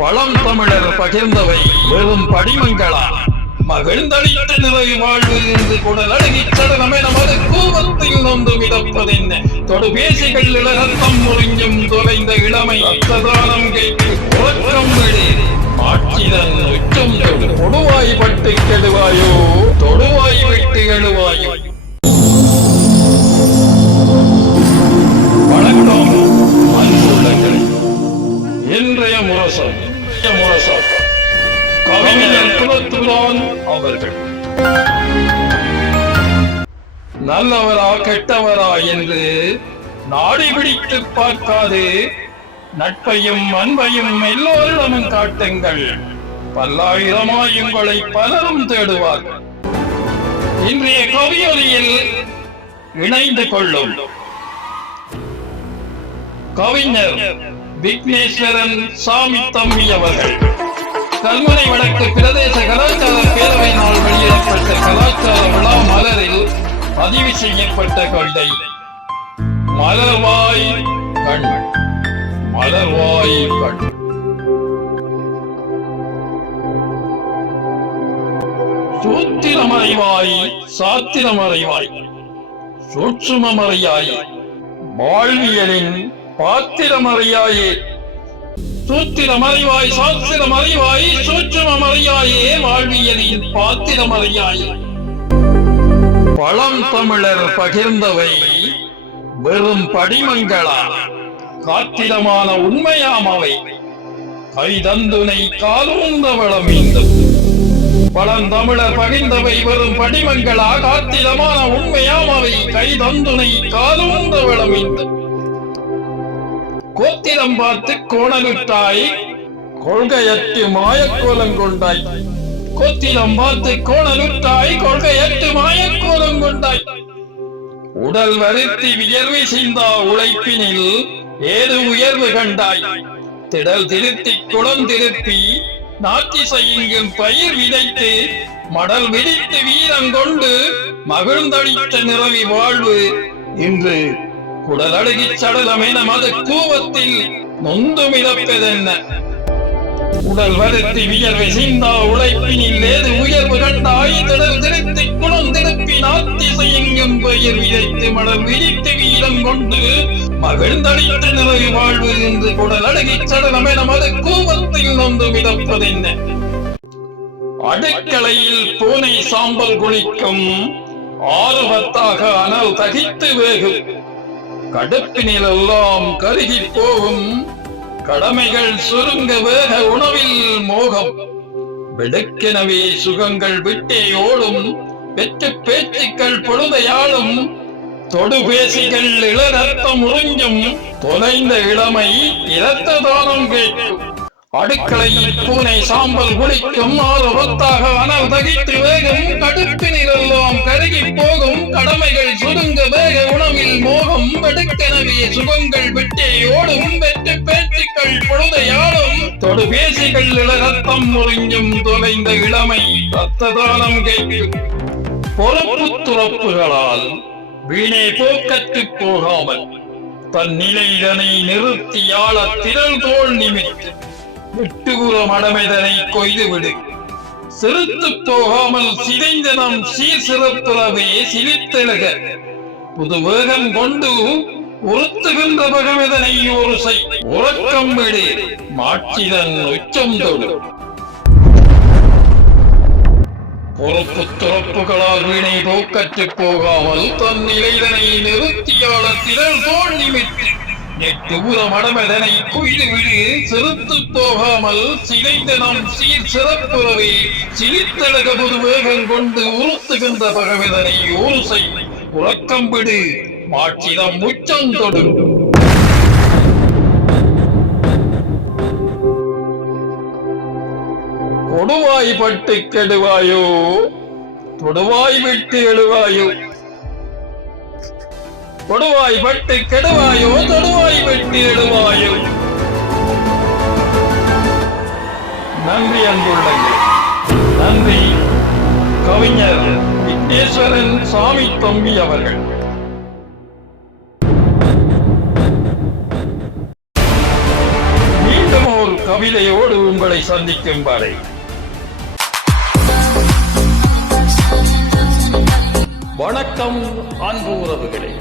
பழம் தமிழர் பகிர்ந்தவை வெறும் படிமங்களா? மகிழ்ந்தளித்த நிலை வாழ்வு என்று குடல் அழகி சடலமே நமது கூவத்தில் நொந்து மிதப்பதென்ன தொடுபேசிகள் இலகத்தம் முறிஞ்சும் தொலைந்த இளமை அத்ததானம் கேட்டு உறக்கம் விடு. ஆட்சிதன் உச்சம் தொடு. தொடுவாய் பட்டு கெடுவாயோ? தொடுவாய் விட்டு எழுவாயோ? வணக்கம். அன்புள்ளங்களே. இன்றைய முரசம். இன்றைய முரசர் கவிஞர் குலத்துதான் அவர்கள். நல்லவரா கெட்டவரா என்று நாடி பிடித்து பார்க்காது. நட்பையும் அன்பையும் எல்லோரிடமும் காட்டுங்கள். பல்லாயிரமாய் உங்களை பலரும் தேடுவார்கள் இன்றைய கவியொலியில் இணைந்து கொள்ளும். கவிஞர் விக்னேஸ்வரன் சாமி தம்பி அவர்கள் கல்முனை வடக்கு பிரதேச கலாச்சார பேரவையினால் வெளியிடப்பட்ட கலாச்சார விழா மலரில் பதிவு செய்யப்பட்ட கவிதை. மலர்வாய் கண். மலர்வாய் கண். சூத்திரமறைவாய் சாத்திரமறைவாய் சூட்சுமமறையாய் வாழ்வியலின் பாத்திரம் அறியாயே சூத்திரம் அறிவாய் சாஸ்திரம் அறிவாய் சூட்சமம் அறியாயே வாழ்வியலின் பாத்திரம் அறியாயே பழம் தமிழர் பகிர்ந்தவை வெறும் படிமங்களா? காத்திரமான உண்மையாம் அவை. கைதந்துனை காலூந்த மீண்டும். பழந்தமிழர் பகிர்ந்தவை வெறும் படிமங்களா? காத்திரமான உண்மையாம் அவை. கைதந்துனை காலூந்த மீண்டும். கோத்திரம் பார்த்து கோணலுட்டாய் கொள்கையற்று மாயக்கோலம் கொண்டாய். கோத்திரம் பார்த்து கோணலுட்டாய் கொள்கையற்று மாயக்கோலம் கொண்டாய். உடல் வருத்தி வியர்வை செய்தா உழைப்பினில் ஏது உயர்வு கண்டாய். திடல் திருத்தி குளம் திருப்பி நாட்டி செய்யுங்கும் பயிர் விதைத்து மடல் விரித்து வீரம் கொண்டு மகிழ்ந்தளித்த நிறவி வாழ்வு இன்று குடலடுகி சடலமென மது கூவத்தில் நொந்து மிதப்பதென்ன உடல் வருத்தி வியர்வை சிந்தா உழைப்பினில் ஏது உயர்வு கண்டாய் திடல் திருத்தி குணம் திருப்பி நாத்தி செய்யுங்கும் பயிர் விதைத்து மடல் விரித்து வீரம் கொண்டு மகிழ்ந்தடித்த நிலவு வாழ்வு என்று குடல் அழகி என மது கூவத்தில் நொந்து மிதப்பதென்ன அடுக்கலையில் பூனை சாம்பல் குளிக்கும் ஆர்வத்தாக அனல் தகித்து வேகு கடுப்பினில் எல்லாம் கருகி போகும். கடமைகள் சுருங்க வேக உணவில் மோகம். வெடுக்கெனவே சுகங்கள் விட்டே ஓடும். வெற்று பேச்சுக்கள் பொழுதையாளும். தொடுபேசிகள் இளரத்தம் உறிஞ்சும் தொலைந்த இளமை இரத்த தானம் கேட்கும். அடுக்கலையில் பூனை சாம்பல் குளிக்கும். ஆர்வத்தாக அனல் தகித்து வேகும். கடுப்பினில் எல்லாம் கருகி போகும். கடமைகள் சுருங்க வேக மோகம் வெடுக்கெனவே சுகங்கள் விட்டே ஓடும் வெற்று பேச்சுக்கள் பொழுதையாடும். தொடுபேசிகள் இளரத்தம் முறிஞ்சும் தொலைந்த இளமை ரத்த தானம் கேட்கும். பொறுப்பு துறப்புகளால் வீணே போக்கற்று போகாமல் தன் நிலைதனை நிறுத்தியாள திரள் தோல் நிமித்து விட்டுகுற மடமைதனை கொய்து விடு. சிறுத்து போகாமல் சிதைந்த நம் சீர் சிறப்புறவே சிலித்தெழுக புது வேகம் கொண்டு உறுத்துகின்ற பகவதனை ஒரு சை உறக்கம் விடு. மாட்சிதன் உச்சம் தொடு. பொறுப்பு துறப்புகளால் வீணை போக்கற்று போகாமல் தன் நிலைதனை நிறுத்தியாள திரள் தோல் நிமித்து நெட்டு உர கொய்து விடு. சிறுத்து போகாமல் சிதைந்த நம் சீர் சிறப்புறவே சிரித்தழக புது வேகம் கொண்டு உறுத்துகின்ற பகவதனை ஒரு செய். உறக்கம் விடு. மாட்சிதம் முச்சம் தொடு. கொடுவாய் பட்டு கெடுவாயோ? தொடுவாய் விட்டு எழுவாயோ? கொடுவாய் பட்டு கெடுவாயோ? தொடுவாய் விட்டு எழுவாயோ? நன்றி அன்புள்ளங்கள். நன்றி. கவிஞர். சாமி தம்பி அவர்கள். மீண்டும் ஒரு கவிதையோடு உங்களை சந்திக்கும் வரை. வணக்கம் அன்பு உறவுகளே.